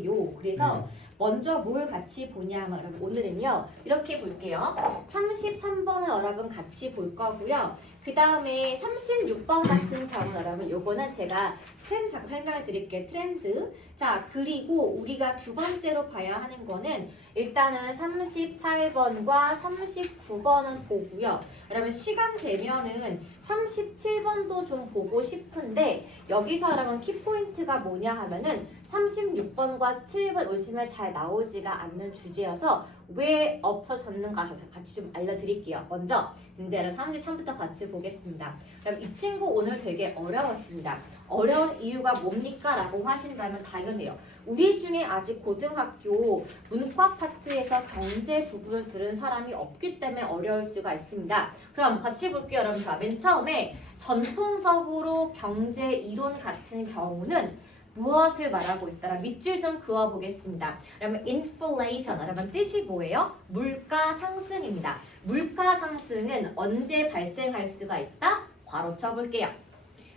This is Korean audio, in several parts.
주세요. 그래서 먼저 뭘 같이 보냐면 여러분 오늘은요 이렇게 볼게요. 33번을 여러분 같이 볼 거고요. 그 다음에 36번 같은 경우는 여러분 요거는 제가 트렌드 잠깐 설명해 드릴게요. 트렌드. 자 그리고 우리가 두 번째로 봐야 하는 거는 일단은 38번과 39번은 보고요. 여러분 시간 되면은 37번도 좀 보고 싶은데 여기서 여러분 키포인트가 뭐냐 하면은 36번과 7번 오시면 잘 나오지가 않는 주제여서 왜 엎어졌는가 같이 좀 알려드릴게요. 먼저 근데 33부터 같이 보겠습니다. 그럼 이 친구 오늘 되게 어려웠습니다. 어려운 이유가 뭡니까? 라고 하신다면 당연해요. 우리 중에 아직 고등학교 문과 파트에서 경제 부분을 들은 사람이 없기 때문에 어려울 수가 있습니다. 그럼 같이 볼게요. 여러분 자, 맨 처음에 전통적으로 경제 이론 같은 경우는 무엇을 말하고 있더라? 밑줄 좀 그어보겠습니다. 여러분 inflation, 여러분 뜻이 뭐예요? 물가 상승입니다. 물가 상승은 언제 발생할 수가 있다? 괄호 쳐볼게요.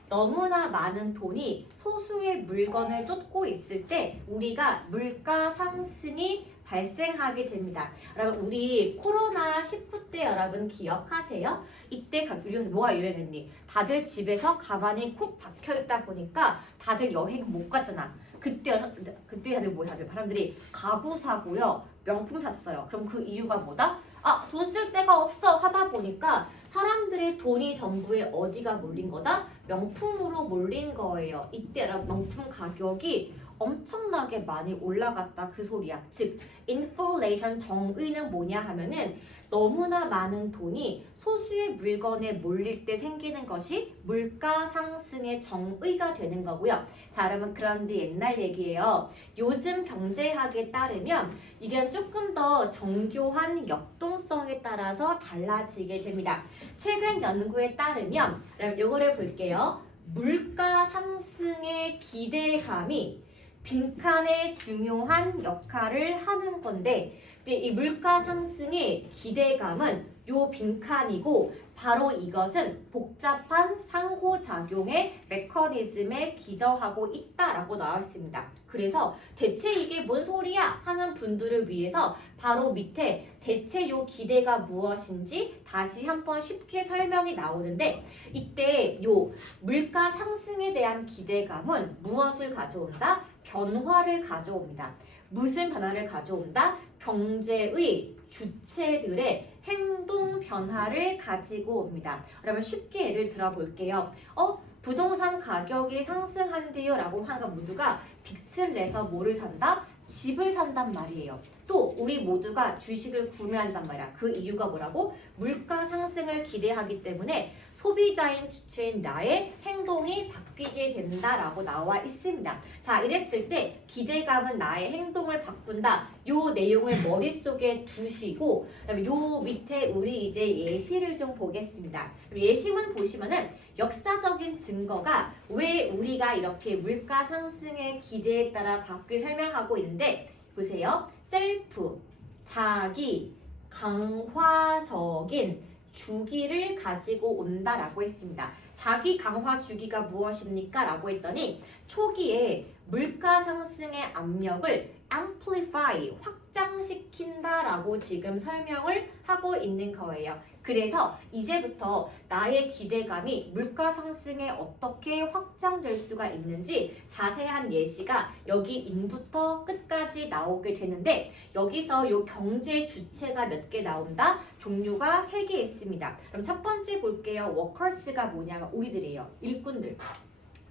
너무나 많은 돈이 소수의 물건을 쫓고 있을 때 우리가 물가 상승이 발생하게 됩니다. 여러분 우리 코로나19 때 여러분 기억하세요? 이때 우리가 뭐가 유행했니? 다들 집에서 가만히 콕 박혀있다 보니까 다들 여행 못 갔잖아. 그때 다들 뭐 하죠? 사람들이 가구 사고요. 명품 샀어요. 그럼 그 이유가 뭐다? 아, 돈 쓸 데가 없어 하다 보니까 사람들의 돈이 전부에 어디가 몰린 거다? 명품으로 몰린 거예요. 이때 명품 가격이 엄청나게 많이 올라갔다 그 소리야. 즉, inflation 정의는 뭐냐 하면은 너무나 많은 돈이 소수의 물건에 몰릴 때 생기는 것이 물가 상승의 정의가 되는 거고요. 자, 여러분 그런데 옛날 얘기예요. 요즘 경제학에 따르면 이게 조금 더 정교한 역동성에 따라서 달라지게 됩니다. 최근 연구에 따르면 요거를 볼게요. 물가 상승의 기대감이 빈칸에 중요한 역할을 하는 건데 이 물가 상승의 기대감은 요 빈칸이고 바로 이것은 복잡한 상호작용의 메커니즘에 기저하고 있다라고 나와 있습니다. 그래서 대체 이게 뭔 소리야 하는 분들을 위해서 바로 밑에 대체 요 기대가 무엇인지 다시 한번 쉽게 설명이 나오는데 이때 요 물가 상승에 대한 기대감은 무엇을 가져온다? 변화를 가져옵니다. 무슨 변화를 가져온다? 경제의 주체들의 행동 변화를 가지고 옵니다. 여러분 쉽게 예를 들어 볼게요. 부동산 가격이 상승한대요 라고 하는 모두가 빚을 내서 뭐를 산다? 집을 산단 말이에요. 또 우리 모두가 주식을 구매한단 말이야. 그 이유가 뭐라고? 물가 상승을 기대하기 때문에 소비자인 주체인 나의 행동이 바뀌게 된다라고 나와 있습니다. 자, 이랬을 때 기대감은 나의 행동을 바꾼다. 요 내용을 머릿속에 두시고 그다음에 요 밑에 우리 이제 예시를 좀 보겠습니다. 예시문 보시면은 역사적인 증거가 왜 우리가 이렇게 물가 상승의 기대에 따라 바뀌게 설명하고 있는데 보세요. 셀프, 자기, 강화적인 주기를 가지고 온다라고 했습니다. 자기 강화 주기가 무엇입니까? 라고 했더니 초기에 물가 상승의 압력을 amplify, 확장시킨다라고 지금 설명을 하고 있는 거예요. 그래서 이제부터 나의 기대감이 물가 상승에 어떻게 확장될 수가 있는지 자세한 예시가 여기 인부터 끝까지 나오게 되는데 여기서 요 경제 주체가 몇 개 나온다? 종류가 3개 있습니다. 그럼 첫 번째 볼게요. 워커스가 뭐냐면 우리들이에요. 일꾼들.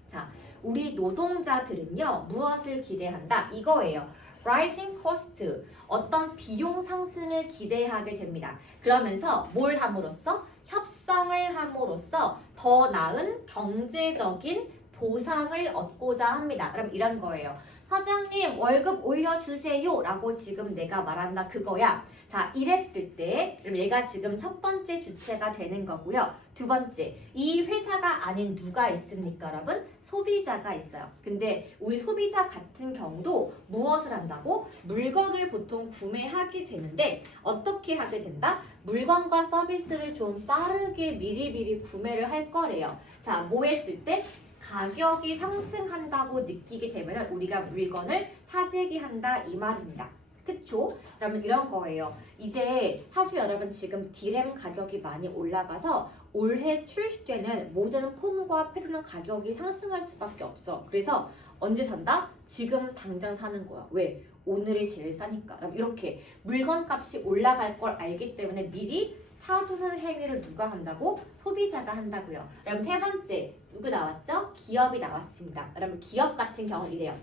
자, 우리 노동자들은요. 무엇을 기대한다? 이거예요. rising cost, 어떤 비용 상승을 기대하게 됩니다. 그러면서 뭘 함으로써? 협상을 함으로써 더 나은 경제적인 보상을 얻고자 합니다. 그럼 이런 거예요. 사장님 월급 올려주세요 라고 지금 내가 말한다 그거야. 자, 이랬을 때 그럼 얘가 지금 첫 번째 주체가 되는 거고요. 두 번째, 이 회사가 아닌 누가 있습니까 여러분? 소비자가 있어요. 근데 우리 소비자 같은 경우도 무엇을 한다고? 물건을 보통 구매하게 되는데 어떻게 하게 된다? 물건과 서비스를 좀 빠르게 미리미리 구매를 할 거래요. 자, 뭐 했을 때? 가격이 상승한다고 느끼게 되면 우리가 물건을 사재기 한다 이 말입니다. 그쵸? 그러면 이런 거예요. 이제 사실 여러분 지금 디램 가격이 많이 올라가서 올해 출시되는 모든 폰과 패드는 가격이 상승할 수밖에 없어. 그래서 언제 산다? 지금 당장 사는 거야. 왜? 오늘이 제일 싸니까. 그럼 이렇게 물건 값이 올라갈 걸 알기 때문에 미리 사두는 행위를 누가 한다고? 소비자가 한다고요. 그럼 세 번째 누구 나왔죠? 기업이 나왔습니다. 그러면 기업 같은 경우는 이래요.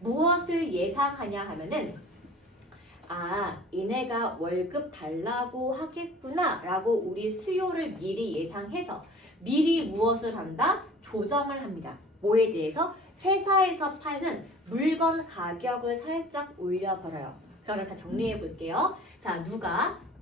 무엇을 예상하냐 하면은 얘네가 월급 달라고 하겠구나 라고 우리 수요를 미리 예상해서 미리 무엇을 한다? 조정을 합니다. 뭐에 대해서? 회사에서 파는 물건 가격을 살짝 올려버려요. 그러면 다 정리해 볼게요. 자,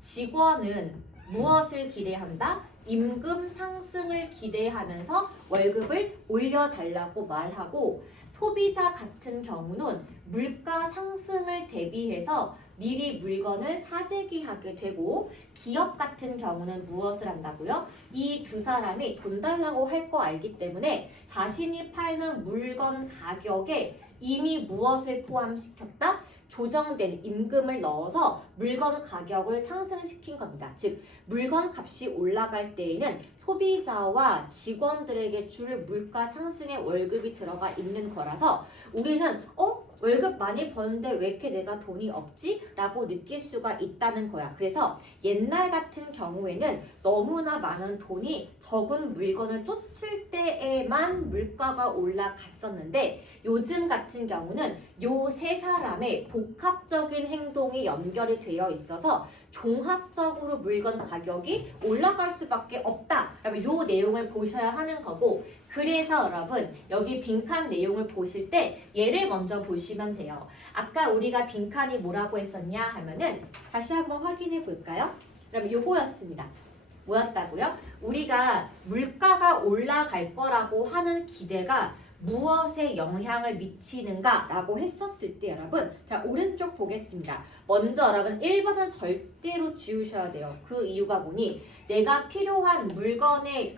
직원은 무엇을 기대한다? 임금 상승을 기대하면서 월급을 올려달라고 말하고, 소비자 같은 경우는 물가 상승을 대비해서 미리 물건을 사재기하게 되고, 기업 같은 경우는 무엇을 한다고요? 이 두 사람이 돈 달라고 할 거 알기 때문에 자신이 팔는 물건 가격에 이미 무엇을 포함시켰다? 조정된 임금을 넣어서 물건 가격을 상승시킨 겁니다. 즉, 물건 값이 올라갈 때에는 소비자와 직원들에게 줄 물가 상승의 월급이 들어가 있는 거라서 우리는 월급 많이 버는데 왜 이렇게 내가 돈이 없지? 라고 느낄 수가 있다는 거야. 그래서 옛날 같은 경우에는 너무나 많은 돈이 적은 물건을 쫓을 때에만 물가가 올라갔었는데, 요즘 같은 경우는 요 세 사람의 복합적인 행동이 연결이 되어 있어서 종합적으로 물건 가격이 올라갈 수밖에 없다. 그러면 요 내용을 보셔야 하는 거고, 그래서 여러분 여기 빈칸 내용을 보실 때 얘를 먼저 보시면 돼요. 아까 우리가 빈칸이 뭐라고 했었냐 하면은 다시 한번 확인해 볼까요? 그럼 요거였습니다. 뭐였다고요? 우리가 물가가 올라갈 거라고 하는 기대가 무엇에 영향을 미치는가 라고 했었을 때 여러분, 자 오른쪽 보겠습니다. 먼저 여러분 1번은 절대로 지우셔야 돼요. 그 이유가 뭐니? 내가 필요한 물건의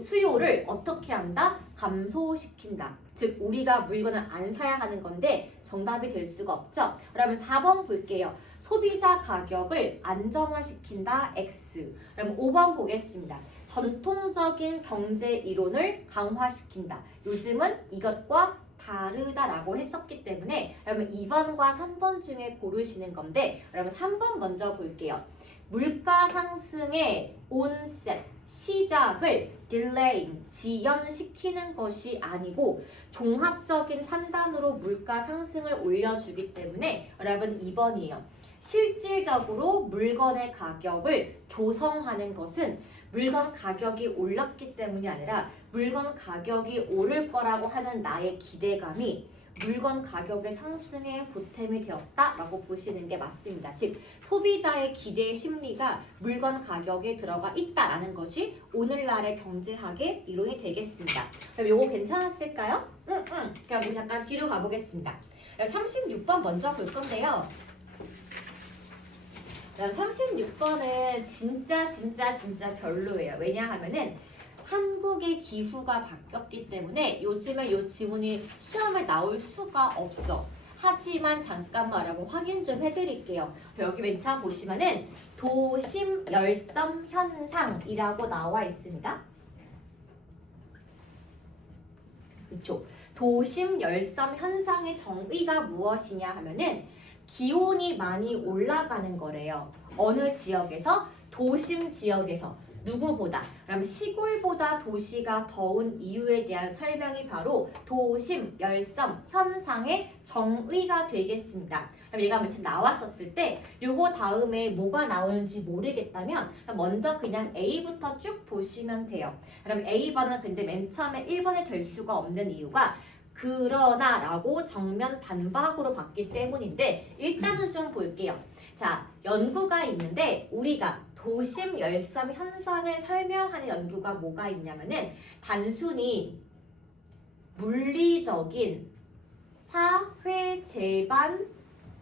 수요를 어떻게 한다? 감소시킨다. 즉 우리가 물건을 안 사야 하는 건데 정답이 될 수가 없죠. 그러면 4번 볼게요. 소비자 가격을 안정화시킨다. X. 그럼 5번 보겠습니다. 전통적인 경제 이론을 강화시킨다. 요즘은 이것과 다르다라고 했었기 때문에 여러분 2번과 3번 중에 고르시는 건데, 여러분 3번 먼저 볼게요. 물가 상승의 온셋, 시작을 딜레잉, 지연시키는 것이 아니고 종합적인 판단으로 물가 상승을 올려주기 때문에 여러분 2번이에요. 실질적으로 물건의 가격을 조성하는 것은 물건 가격이 올랐기 때문이 아니라 물건 가격이 오를 거라고 하는 나의 기대감이 물건 가격의 상승에 보탬이 되었다라고 보시는 게 맞습니다. 즉 소비자의 기대 심리가 물건 가격에 들어가 있다라는 것이 오늘날의 경제학의 이론이 되겠습니다. 그럼 요거 괜찮았을까요? 그럼 우리 잠깐 뒤로 가보겠습니다. 36번 먼저 볼 건데요. 36번은 진짜 별로예요. 왜냐하면은 한국의 기후가 바뀌었기 때문에 요즘에 이 지문이 시험에 나올 수가 없어. 하지만 잠깐만 여러분 확인 좀 해드릴게요. 여기 맨 처음 보시면은 도심 열섬 현상이라고 나와 있습니다. 그쵸? 도심 열섬 현상의 정의가 무엇이냐 하면은 기온이 많이 올라가는 거래요. 어느 지역에서? 도심 지역에서. 누구보다? 그럼 시골보다 도시가 더운 이유에 대한 설명이 바로 도심 열섬 현상의 정의가 되겠습니다. 그럼 얘가 맨 처음 나왔었을 때 요거 다음에 뭐가 나오는지 모르겠다면 먼저 그냥 A부터 쭉 보시면 돼요. 그럼 A번은 근데 맨 처음에 1번에 될 수가 없는 이유가 그러나 라고 정면 반박으로 봤기 때문인데, 일단은 좀 볼게요. 자, 연구가 있는데 우리가 도심 열섬 현상을 설명하는 연구가 뭐가 있냐면은 단순히 물리적인 사회 제반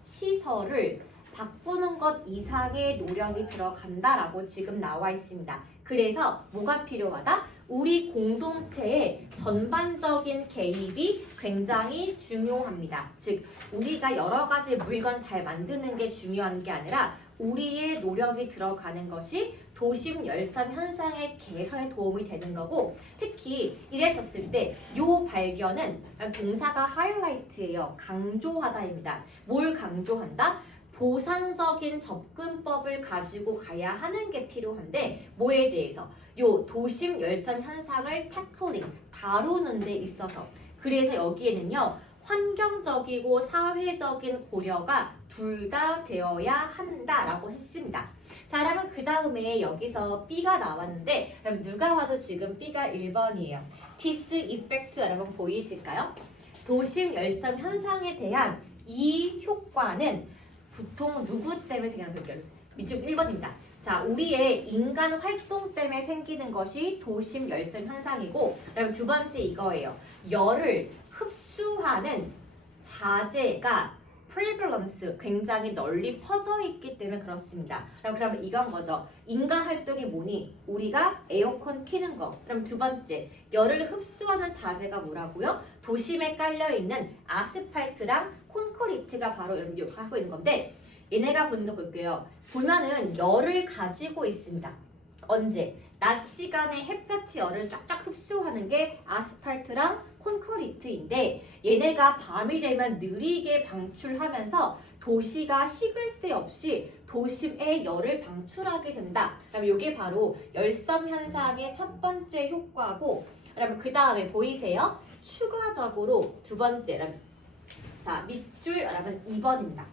시설을 바꾸는 것 이상의 노력이 들어간다라고 지금 나와 있습니다. 그래서 뭐가 필요하다? 우리 공동체의 전반적인 개입이 굉장히 중요합니다. 즉, 우리가 여러 가지 물건 잘 만드는 게 중요한 게 아니라 우리의 노력이 들어가는 것이 도심 열섬 현상의 개선에 도움이 되는 거고, 특히 이랬었을 때 요 발견은 동사가 하이라이트예요. 강조하다입니다. 뭘 강조한다? 보상적인 접근법을 가지고 가야 하는 게 필요한데, 뭐에 대해서? 요 도심 열섬 현상을 태클링, 다루는 데 있어서. 그래서 여기에는요, 환경적이고 사회적인 고려가 둘 다 되어야 한다라고 했습니다. 자, 그러면 그 다음에 여기서 B가 나왔는데, 그럼 누가 와도 지금 B가 1번이에요. 디스 이펙트 여러분 보이실까요? 도심 열섬 현상에 대한 이 효과는 보통 누구 때문에 생기는 밑줄 1번입니다. 자, 우리의 인간 활동 때문에 생기는 것이 도심 열섬 현상이고, 그다음 두 번째 이거예요. 열을 흡수하는 자재가 프리밸런스 굉장히 널리 퍼져 있기 때문에 그렇습니다. 그러면 이건 거죠. 인간 활동이 뭐니? 우리가 에어컨 켜는 거. 그럼 두 번째, 열을 흡수하는 자재가 뭐라고요? 도심에 깔려 있는 아스팔트랑 콘크리트가 바로 여러분 하고 있는 건데, 얘네가 보는 거 볼게요. 보면은 열을 가지고 있습니다. 언제? 낮 시간에 햇볕이 열을 쫙쫙 흡수하는 게 아스팔트랑 콘크리트인데, 얘네가 밤이 되면 느리게 방출하면서 도시가 식을 새 없이 도심에 열을 방출하게 된다. 그럼 이게 바로 열섬 현상의 첫 번째 효과고, 그러면 그 다음에 보이세요? 추가적으로 두 번째, 자 밑줄 여러분 2번입니다.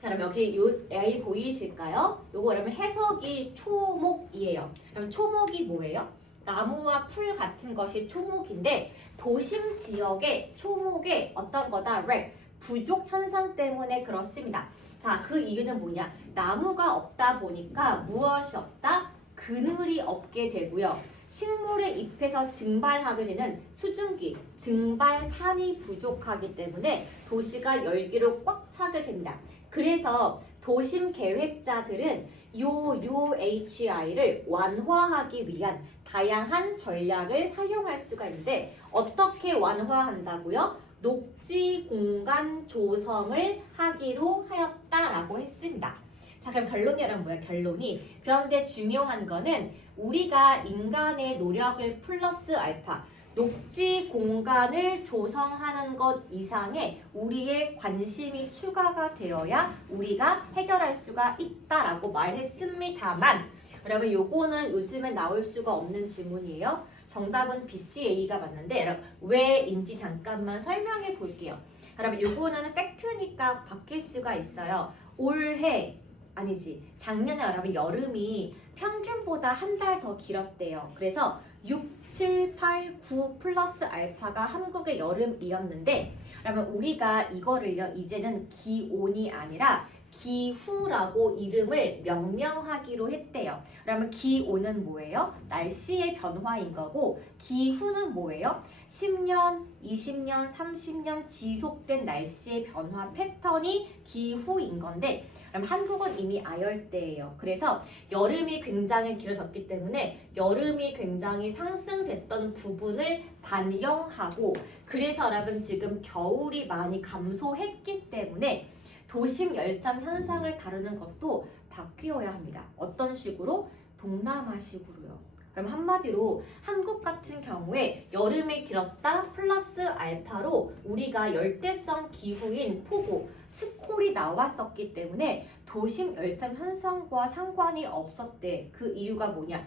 자, 그럼 여기 요 A 보이실까요? 요거 그러면 해석이 초목이에요. 그럼 초목이 뭐예요? 나무와 풀 같은 것이 초목인데, 도심 지역의 초목의 어떤 거다? 렉, 부족 현상 때문에 그렇습니다. 자, 그 이유는 뭐냐? 나무가 없다 보니까 무엇이 없다? 그늘이 없게 되고요. 식물의 잎에서 증발하게 되는 수증기, 증발산이 부족하기 때문에 도시가 열기로 꽉 차게 된다. 그래서 도심 계획자들은 요 UHI를 완화하기 위한 다양한 전략을 사용할 수가 있는데, 어떻게 완화한다고요? 녹지 공간 조성을 하기로 하였다라고 했습니다. 자, 그럼 결론이 여러분 뭐야? 결론이. 그런데 중요한 거는 우리가 인간의 노력을 플러스 알파, 녹지 공간을 조성하는 것 이상의 우리의 관심이 추가가 되어야 우리가 해결할 수가 있다라고 말했습니다만, 여러분 요거는 요즘에 나올 수가 없는 질문이에요. 정답은 BCA가 맞는데, 여러분 왜인지 잠깐만 설명해 볼게요. 여러분 요거는 팩트니까 바뀔 수가 있어요. 올해 아니지, 작년에 여러분 여름이 평균보다 한 달 더 길었대요. 그래서 6, 7, 8, 9 플러스 알파가 한국의 여름이었는데, 그러면 우리가 이거를요, 이제는 기온이 아니라 기후라고 이름을 명명하기로 했대요. 그러면 기온은 뭐예요? 날씨의 변화인 거고, 기후는 뭐예요? 10년, 20년, 30년 지속된 날씨의 변화 패턴이 기후인 건데, 그럼 한국은 이미 아열대예요. 그래서 여름이 굉장히 길어졌기 때문에 여름이 굉장히 상승됐던 부분을 반영하고, 그래서 여러분 지금 겨울이 많이 감소했기 때문에 도심 열섬 현상을 다루는 것도 바뀌어야 합니다. 어떤 식으로? 동남아식으로요. 그럼 한마디로 한국 같은 경우에 여름이 길었다 플러스 알파로 우리가 열대성 기후인 폭우, 스콜이 나왔었기 때문에 도심 열섬 현상과 상관이 없었대. 그 이유가 뭐냐?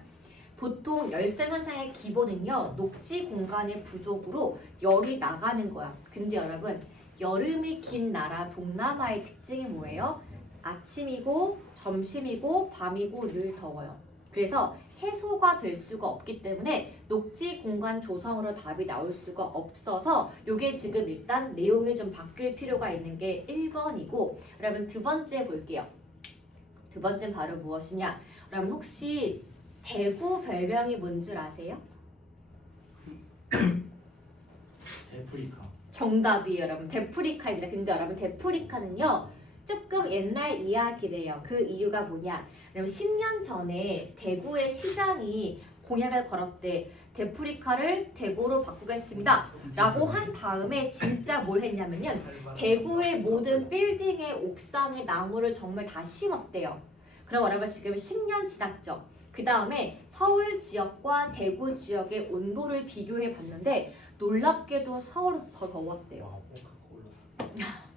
보통 열섬 현상의 기본은요, 녹지 공간의 부족으로 열이 나가는 거야. 근데 여러분, 여름이 긴 나라 동남아의 특징이 뭐예요? 아침이고 점심이고 밤이고 늘 더워요. 그래서 해소가 될 수가 없기 때문에 녹지 공간 조성으로 답이 나올 수가 없어서 이게 지금 일단 내용이 좀 바뀔 필요가 있는 게 1번이고, 여러분 두 번째 볼게요. 두 번째는 바로 무엇이냐? 여러분 혹시 대구 별명이 뭔 줄 아세요? 데프리카. 정답이에요, 여러분. 데프리카입니다. 근데 여러분 데프리카는요, 조금 옛날 이야기래요. 그 이유가 뭐냐? 여러분 10년 전에 대구의 시장이 공약을 걸었대. 데프리카를 대구로 바꾸겠습니다. 라고 한 다음에 진짜 뭘 했냐면요. 대구의 모든 빌딩의 옥상에 나무를 정말 다 심었대요. 그럼 여러분 지금 10년 지났죠. 그 다음에 서울 지역과 대구 지역의 온도를 비교해 봤는데 놀랍게도 서울은 더 더웠대요. 와, 코카콜라.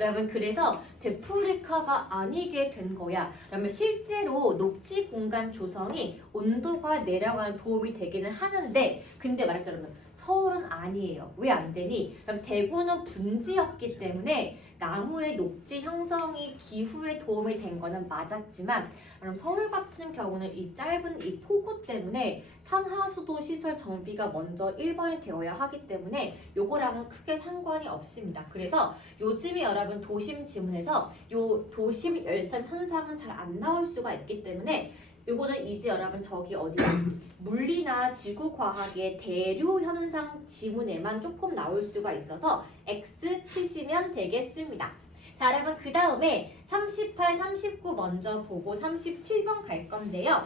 여러분 그래서 데프리카가 아니게 된 거야. 그러면 실제로 녹지 공간 조성이 온도가 내려가는 도움이 되기는 하는데 근데 말했잖아요. 서울은 아니에요. 왜 안 되니? 그럼 대구는 분지였기 때문에 나무의 녹지 형성이 기후에 도움이 된 거는 맞았지만 그럼 서울 같은 경우는 이 짧은 이 폭우 때문에 상하수도 시설 정비가 먼저 1번이 되어야 하기 때문에 요거랑은 크게 상관이 없습니다. 그래서 요즘에 여러분 도심 지문에서 요 도심 열섬 현상은 잘 안 나올 수가 있기 때문에 요거는 이제 여러분 저기 어디야? 물리나 지구과학의 대류 현상 지문에만 조금 나올 수가 있어서 X 치시면 되겠습니다. 자 여러분 그 다음에 38, 39 먼저 보고 37번 갈 건데요.